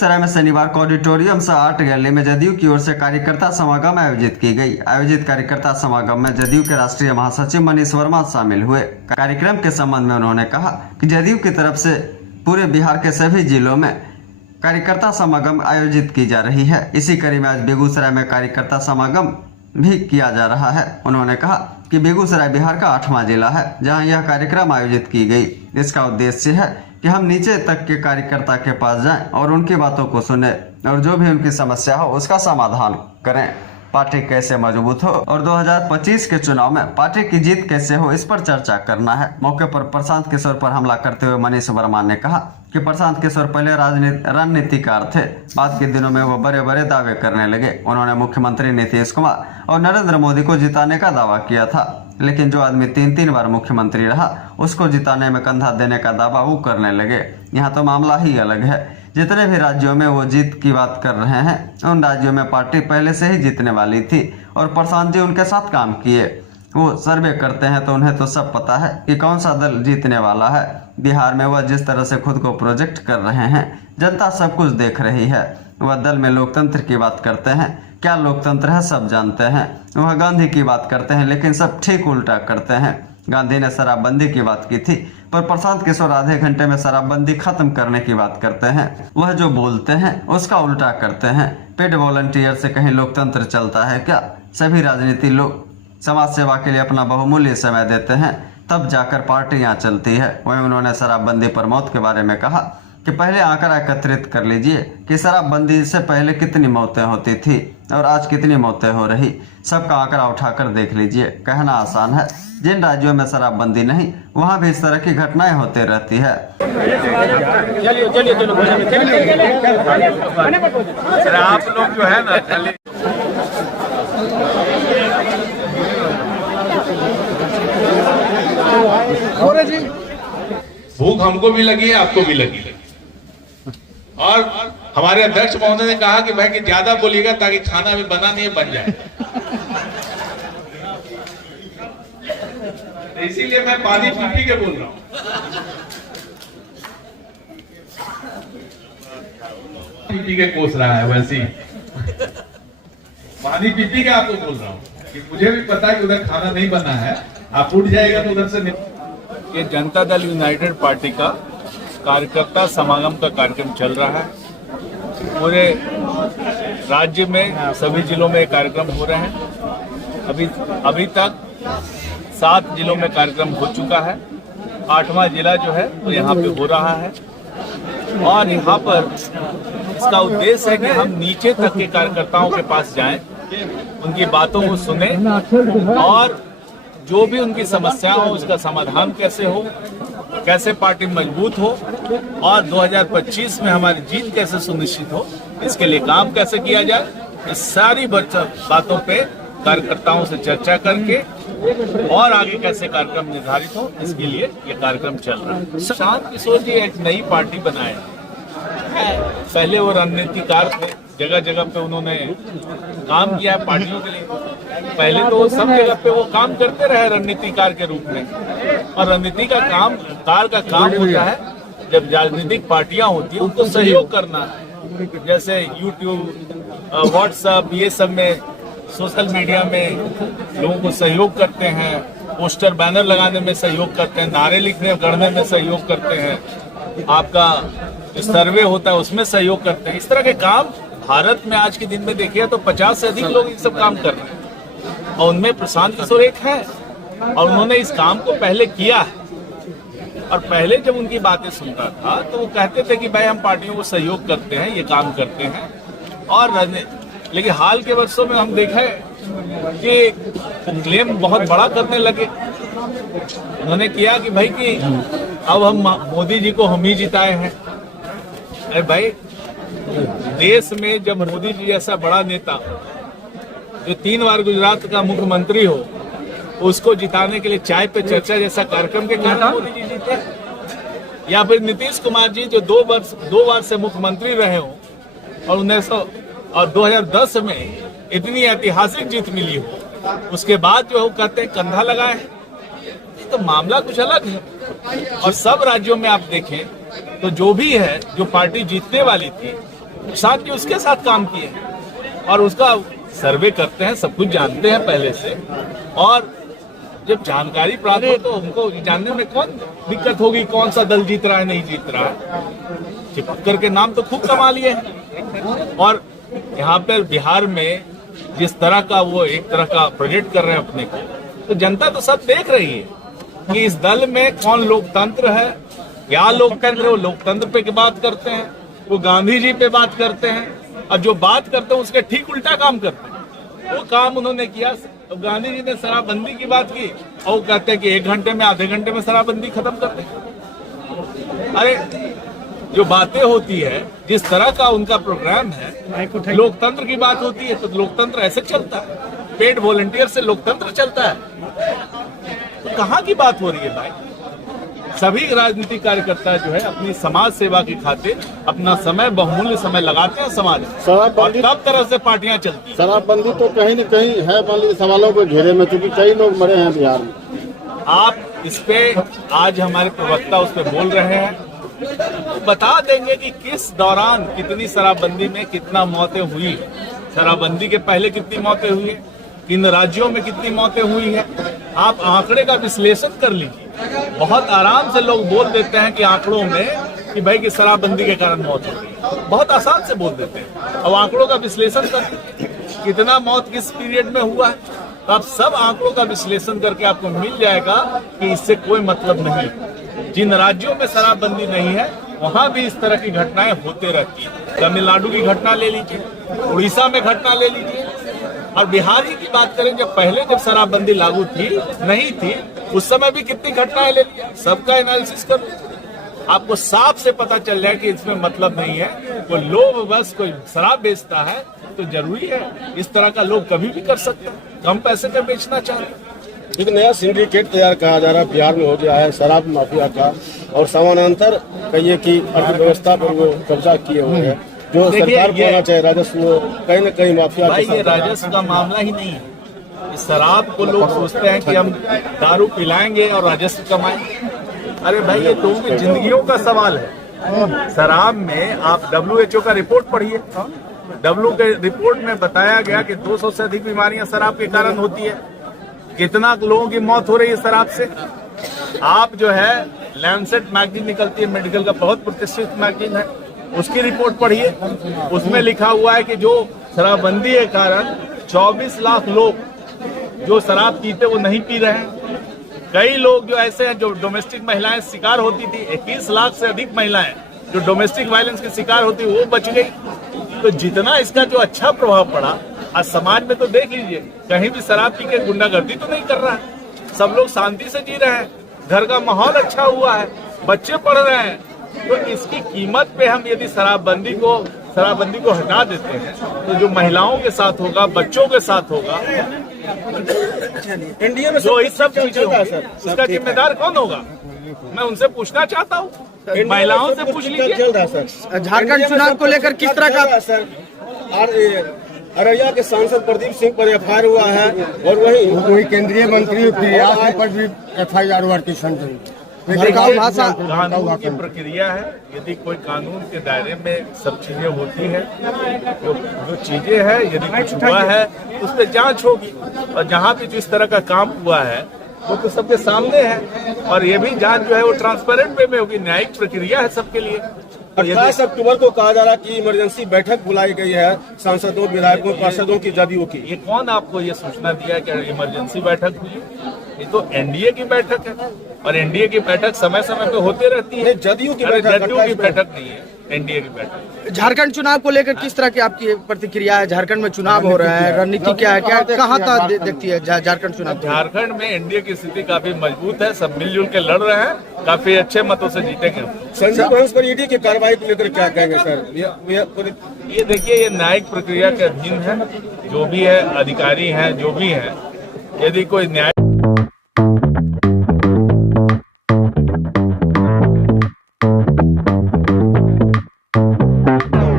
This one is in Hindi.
बेगूसराय में शनिवार को ऑडिटोरियम से आर्ट गैलरी में जदयू की ओर से कार्यकर्ता समागम आयोजित की गई। आयोजित कार्यकर्ता समागम में जदयू के राष्ट्रीय महासचिव मनीष वर्मा शामिल हुए। कार्यक्रम के संबंध में उन्होंने कहा कि जदयू की तरफ से पूरे बिहार के सभी जिलों में कार्यकर्ता समागम आयोजित की जा रही है। इसी कड़ी में आज बेगूसराय में कार्यकर्ता समागम भी किया जा रहा है। उन्होंने कहा कि बेगूसराय बिहार का 8वां जिला है जहां यह कार्यक्रम आयोजित की गई। इसका उद्देश्य है कि हम नीचे तक के कार्यकर्ता के पास जाएं और उनकी बातों को सुने और जो भी उनकी समस्या हो उसका समाधान करें। पार्टी कैसे मजबूत हो और 2025 के चुनाव में पार्टी की जीत कैसे हो, इस पर चर्चा करना है। मौके पर प्रशांत किशोर पर हमला करते हुए मनीष वर्मा ने कहा कि प्रशांत किशोर पहले रणनीतिकार थे, बाद के दिनों में वो बड़े बड़े दावे करने लगे। उन्होंने मुख्यमंत्री नीतीश कुमार और नरेंद्र मोदी को जिताने का दावा किया था, लेकिन जो आदमी 3 बार मुख्यमंत्री रहा उसको जिताने में कंधा देने का दावा वो करने लगे। यहाँ तो मामला ही अलग है। जितने भी राज्यों में वो जीत की बात कर रहे हैं उन राज्यों में पार्टी पहले से ही जीतने वाली थी और प्रशांत जी उनके साथ काम किए। वो सर्वे करते हैं तो उन्हें तो सब पता है कि कौन सा दल जीतने वाला है। बिहार में वह जिस तरह से खुद को प्रोजेक्ट कर रहे हैं, जनता सब कुछ देख रही है। वह दल में लोकतंत्र की बात करते हैं, क्या लोकतंत्र है सब जानते हैं। वह गांधी की बात करते हैं लेकिन सब ठीक उल्टा करते हैं। गांधी ने शराबबंदी की बात की थी पर प्रशांत किशोर आधे घंटे में शराबबंदी खत्म करने की बात करते हैं। वह जो बोलते हैं उसका उल्टा करते हैं। पेड वॉलंटियर से कहीं लोकतंत्र चलता है क्या? सभी राजनीति लोग समाज सेवा के लिए अपना बहुमूल्य समय देते हैं, तब जाकर पार्टियां चलती है। वहीं उन्होंने शराबबंदी पर मौत के बारे में कहा कि पहले आंकड़ा एकत्रित कर लीजिए कि शराबबंदी से पहले कितनी मौतें होती थी और आज कितनी मौतें हो रही। सबका आंकड़ा उठाकर देख लीजिए। कहना आसान है, जिन राज्यों में शराबबंदी नहीं वहां भी इस तरह की घटनाएं होती रहती है। आप लोग जो है ना भूख हमको भी लगी है, आपको भी लगी और हमारे अध्यक्ष महोदय ने कहा कि भाई कि ज्यादा बोलिएगा ताकि खाना भी बना नहीं बन जाए। इसीलिए मैं पानी पी के बोल रहा हूँ। पी के कोस रहा है वैसे ही पानी पी के आपको बोल रहा हूँ कि मुझे भी पता है कि उधर खाना नहीं बना है, आप उठ जाएगा तो उधर से नहीं। ये जनता दल यूनाइटेड पार्टी का कार्यकर्ता समागम का कार्यक्रम चल रहा है। पूरे राज्य में सभी जिलों में कार्यक्रम हो रहे हैं। अभी तक 7 जिलों में कार्यक्रम हो चुका है। 8वां जिला जो है वो यहाँ पे हो रहा है और यहाँ पर इसका उद्देश्य है कि हम नीचे तक के कार्यकर्ताओं के पास जाएं, उनकी बातों को सुने और जो भी उनकी समस्या हो उसका समाधान कैसे हो, कैसे पार्टी मजबूत हो और 2025 में हमारी जीत कैसे सुनिश्चित हो, इसके लिए काम कैसे किया जाए। इस सारी बातों पे कार्यकर्ताओं से चर्चा करके और आगे कैसे कार्यक्रम निर्धारित हो, इसके लिए ये कार्यक्रम चल रहा है। प्रशांत किशोर जी एक नई पार्टी बनाए। पहले वो रणनीतिकार थे, जगह जगह पे उन्होंने काम किया है पार्टियों के लिए। पहले तो सब जगह पे वो काम करते रहे रणनीतिकार के रूप में और रणनीति का काम होता है जब राजनीतिक पार्टियां होती है उनको सहयोग करना। जैसे यूट्यूब, व्हाट्सएप, ये सब में सोशल मीडिया में लोगों को सहयोग करते हैं, पोस्टर बैनर लगाने में सहयोग करते हैं, नारे लिखने गढ़ने में सहयोग करते हैं, आपका सर्वे होता है उसमें सहयोग करते हैं। इस तरह के काम भारत में आज के दिन में देखिए तो 50 से अधिक लोग ये सब काम कर रहे हैं और उनमें प्रशांत किशोर एक है और उन्होंने इस काम को पहले किया है। और पहले जब उनकी बातें सुनता था तो वो कहते थे कि भाई हम पार्टियों को सहयोग करते हैं, ये काम करते हैं और लेकिन हाल के वर्षों में हम देखे कि क्लेम बहुत बड़ा करने लगे। उन्होंने किया कि भाई कि अब हम मोदी जी को हम ही जिताए हैं। अरे भाई, देश में जब मोदी जी जैसा बड़ा नेता जो 3 बार गुजरात का मुख्यमंत्री हो, उसको जिताने के लिए चाय पे चर्चा जैसा कार्यक्रम के कारण मोदी जी जीते, या फिर नीतीश कुमार जी जो 2 बार से मुख्यमंत्री रहे हो और 2010 में इतनी ऐतिहासिक जीत मिली हो, उसके बाद जो कहते हैं कंधा लगाए, तो मामला कुछ अलग है। और सब राज्यों में आप देखें तो जो भी है, जो पार्टी जीतने वाली थी साथ ही उसके साथ काम किए और उसका सर्वे करते हैं, सब कुछ जानते हैं पहले से। और जब जानकारी प्राप्त हो तो उनको जानने में कौन दिक्कत होगी, कौन सा दल जीत रहा है नहीं जीत रहा है। चिपकर के नाम तो खूब कमा लिए हैं। और यहाँ पर बिहार में जिस तरह का वो एक तरह का प्रोजेक्ट कर रहे हैं अपने को, तो जनता तो सब देख रही है कि इस दल में कौन लोकतंत्र है, क्या लोकतंत्र है। वो लोकतंत्र पे की बात करते हैं, वो गांधी जी पे बात करते हैं, और जो बात करते हैं उसके ठीक उल्टा काम करते हैं। वो काम उन्होंने किया। तो गांधी जी ने शराबबंदी की बात की और वो कहते हैं कि 1 घंटे में, आधे घंटे में शराबबंदी खत्म कर दें। अरे जो बातें होती है, जिस तरह का उनका प्रोग्राम है, लोकतंत्र की बात होती है तो लोकतंत्र ऐसे चलता है, पेड वॉलंटियर से लोकतंत्र चलता है। तो कहाँ की बात हो रही है भाई? सभी राजनीतिक कार्यकर्ता जो है अपनी समाज सेवा की खातिर अपना समय, बहुमूल्य समय लगाते हैं समाज में, और तब तरह से पार्टियां चलती हैं। शराबबंदी तो कहीं न कहीं है, मान लीजिए सवालों को घेरे में, क्योंकि कई लोग मरे हैं बिहार में। आप इस पे आज हमारे प्रवक्ता उस पे बोल रहे हैं, तो बता देंगे कि किस दौरान कितनी शराबबंदी में कितना मौतें हुई, शराबबंदी के पहले कितनी मौतें हुई, किन राज्यों में कितनी मौतें हुई है। आप आंकड़े का विश्लेषण कर लीजिए। बहुत आराम से लोग बोल देते हैं कि आंकड़ों में कि भाई कि शराबबंदी के कारण मौत हो गई, बहुत आसान से बोल देते हैं। अब आंकड़ों का विश्लेषण कर कितना मौत किस पीरियड में हुआ है, तो आप सब आंकड़ों का विश्लेषण करके आपको मिल जाएगा कि इससे कोई मतलब नहीं। जिन राज्यों में शराबबंदी नहीं है वहां भी इस तरह की घटनाएं होते रहती है। तमिलनाडु की घटना ले लीजिए, उड़ीसा में घटना ले लीजिए, और बिहार की बात करें, जब शराबबंदी लागू थी नहीं थी उस समय भी कितनी घटनाएं ले ली। सबका एनालिसिस कर आपको साफ से पता चल जाए कि इसमें मतलब नहीं है। कोई लोभ बस कोई शराब बेचता है तो जरूरी है इस तरह का लोग कभी भी कर सकते हैं, कम पैसे में बेचना चाहते। एक नया सिंडिकेट तैयार कहा जा रहा है बिहार में हो गया है शराब माफिया का, और समानांतर कहिए कि अर्थव्यवस्था पर वो कब्जा किए हुए हैं। जो सरकार को आना चाहिए राजस्व, कहीं न कहीं माफिया। भाई ये राजस्व का मामला ही नहीं है। इस शराब को लोग सोचते हैं कि हम दारू पिलाएंगे और राजस्व कमाएंगे। अरे भाई ये लोगों की जिंदगियों का सवाल है। शराब में आप WHO का रिपोर्ट पढ़िए। WHO के रिपोर्ट में बताया गया कि 200 से अधिक बीमारियां शराब के कारण होती है। कितना लोगों की मौत हो रही है शराब से। आप जो है लैंसेट मैगजीन निकलती है, मेडिकल का बहुत प्रतिष्ठित मैगजीन है, उसकी रिपोर्ट पढ़िए। उसमें लिखा हुआ है कि जो शराबबंदी के कारण 24 लाख लोग जो शराब पीते वो नहीं पी रहे हैं। कई लोग जो ऐसे हैं जो डोमेस्टिक महिलाएं शिकार होती थी, 21 लाख से अधिक महिलाएं जो डोमेस्टिक वायलेंस के शिकार होती वो बच गई। तो जितना इसका जो अच्छा प्रभाव पड़ा आज समाज में, तो देख लीजिए कहीं भी शराब पी के गुंडागर्दी तो नहीं कर रहा है, सब लोग शांति से जी रहे हैं, घर का माहौल अच्छा हुआ है, बच्चे पढ़ रहे हैं। तो इसकी कीमत पे हम यदि शराबबंदी को हटा देते हैं तो जो महिलाओं के साथ होगा, बच्चों के साथ होगा, इंडिया में जो इस सब चीजें होंगी, उसका जिम्मेदार कौन होगा? मैं उनसे पूछना चाहता हूँ, महिलाओं से पूछ लीजिए। झारखंड चुनाव को लेकर किस तरह का सर? अररिया के सांसद प्रदीप सिंह पर FIR हुआ है, और वही केंद्रीय मंत्री प्रिया पर भी FIR हुआ किशन। कानून की प्रक्रिया है। यदि कोई कानून के दायरे में सब चीजें होती है, जो चीजें हैं, यदि कुछ हुआ है उस पर जांच होगी, और जहां भी जिस तरह का काम हुआ है वो तो सबके सामने है, और ये भी जांच जो है वो ट्रांसपेरेंट वे में होगी। न्यायिक प्रक्रिया है सबके लिए। 28 अक्टूबर को कहा जा रहा है कि इमरजेंसी बैठक बुलाई गई है सांसदों, विधायकों, पार्षदों की, जदयू की। ये कौन आपको ये सूचना दिया कि इमरजेंसी बैठक हुई? ये तो NDA की बैठक है, और NDA की बैठक समय समय पे होते रहती है। जदयू की बैठक नहीं है, NDA की बैठक। झारखंड चुनाव को लेकर किस तरह की आपकी प्रतिक्रिया है? झारखंड में चुनाव हो रहा है, रणनीति क्या है, क्या कहाँ तक देखती है झारखंड चुनाव? झारखंड में NDA की स्थिति काफी मजबूत है, सब मिलजुल के लड़ रहे हैं, काफी अच्छे मतों से जीतेंगे। संजीव हंस पर ED की कार्रवाई को लेकर क्या कहेंगे सर? ये देखिए, ये न्यायिक प्रक्रिया के अधीन है। जो भी है अधिकारी हैं, जो भी है, यदि कोई न्याय